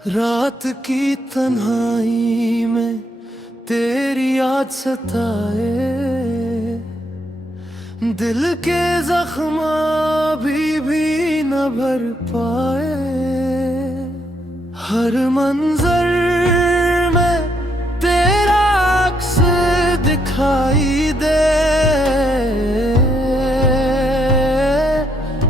रात की तन्हाई में तेरी याद सताए, दिल के जख्म भी न भर पाए। हर मंजर में तेरा अक्स दिखाई दे,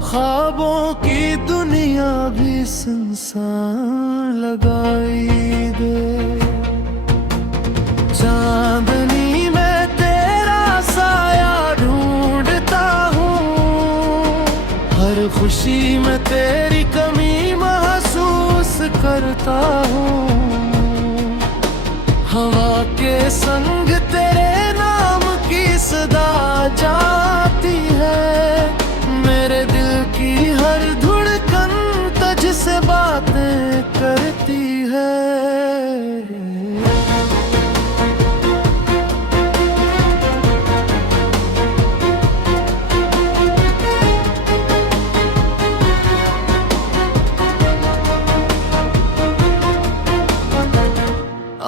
ख्वाबों की दुनिया भी सुनसान लगाई दे। चांदनी में तेरा साया ढूंढता हूँ, हर खुशी में तेरी कमी महसूस करता हूँ। हवा के संग तेरे नाम की सदा जाती है, मेरे दिल की हर धड़कन तुझसे बातें करती है।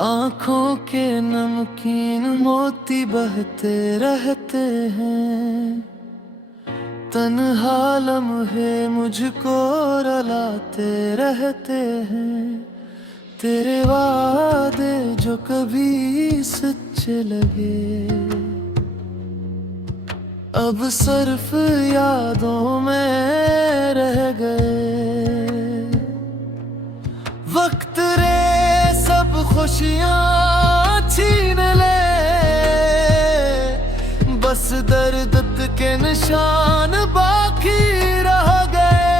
आँखों के नमकीन मोती बहते रहते हैं, तन्हा लम्हे मुझको रुलाते रहते हैं। तेरे वादे जो कभी सच्चे लगे, अब सिर्फ यादों में रह गए। वक्त रे सब खुशियाँ छीन ले, बस दर्द के निशान बाकी रह गए।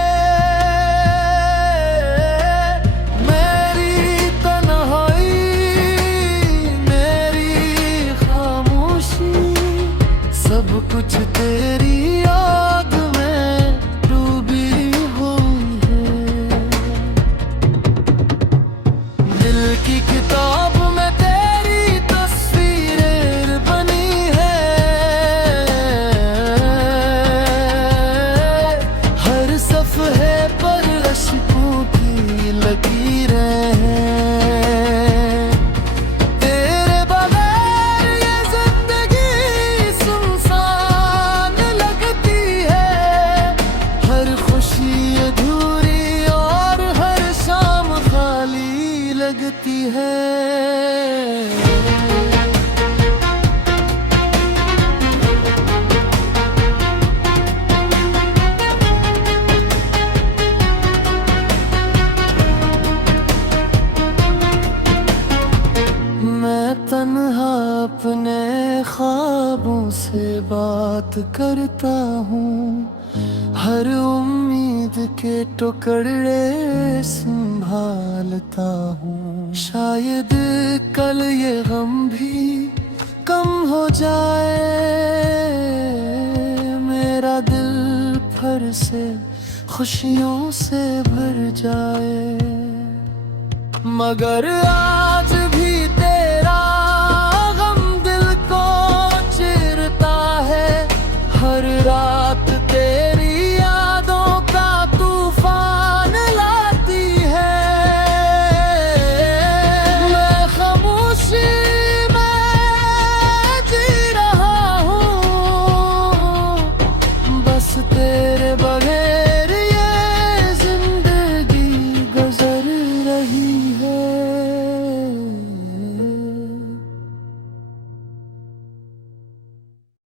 मेरी तन्हाई, मेरी खामोशी, सब कुछ तेरी याद में डूबी हुई है। दिल की किताब में तेरी तस्वीरें बनी है, हर सफ़हे पर अश्कों की लकीरें हैं। तेरे बगैर ये जिंदगी सुनसान लगती है, हर खुशी अधूरी और हर शाम खाली लगती है। मैं तन्हा अपने ख्वाबों से बात करता हूँ, हर उम्मीद के टुकड़े संभालता हूँ। शायद कल ये गम भी कम हो जाए, मेरा दिल फिर से खुशियों से भर जाए। मगर